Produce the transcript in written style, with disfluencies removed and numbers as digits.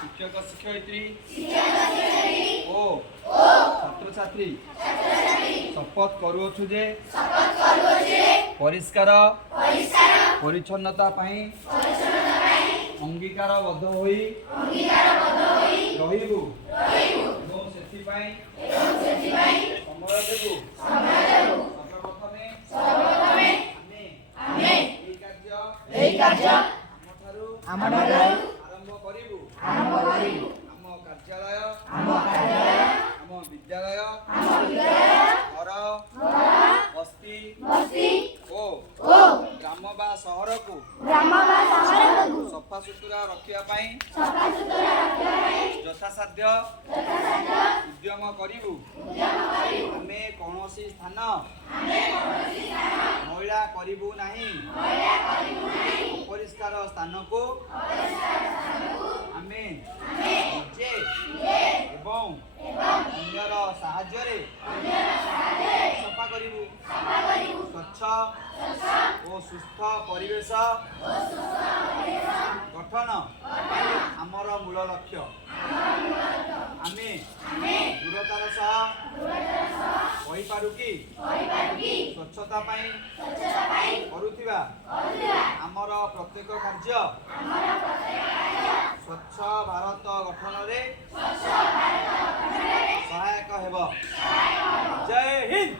शिक्षक शिक्षयित्री ओ छात्र छात्री शपथ करूछु जे परिष्कार परिच्छन्नता अंगीकारबद्ध होई रहिबु एवं सेथिपाई समय देबु सर्वप्रथमे आमे एई कार्य आरंभ करिबु आम कार्यालय आम विद्यालय घर बस्ती ओ ग्राम बा शहर को सफा सुतुरा रखिया पाई यथासाध्य उद्यम करिबु आमे कोनोसी स्थान मैला करिबु नाही अपरिष्कार स्थान को आमे जे एवं अन्यर साहाय्य सफा करिबु स्वच्छ ओ सुस्थ परिवेश गठन आमर मूल लक्ष्य आमे दृढ़तार सह कहिपारु कि स्वच्छता करुथिबा आमर प्रत्येक कार्य स्वच्छ भारत गठन रे सहायक हेब। जय हिंद।